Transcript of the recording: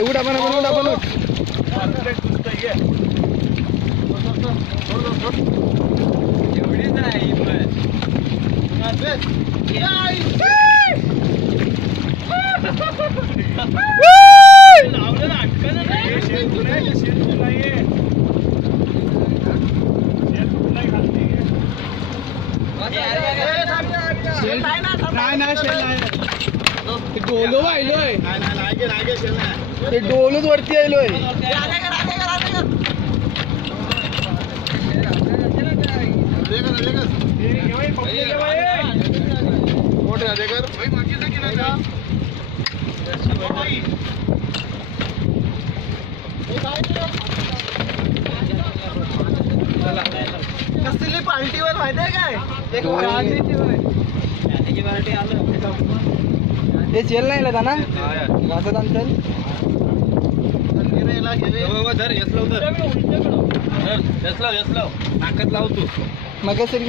उडा बना उडा बना एवढीच आहे डोलो आलोय ते डोलूच वरती आलोय कसली पार्टीवर माहिती आहे काय ते चेल नाही लगा ना घासत अंतर नाकात लावतो मग सरी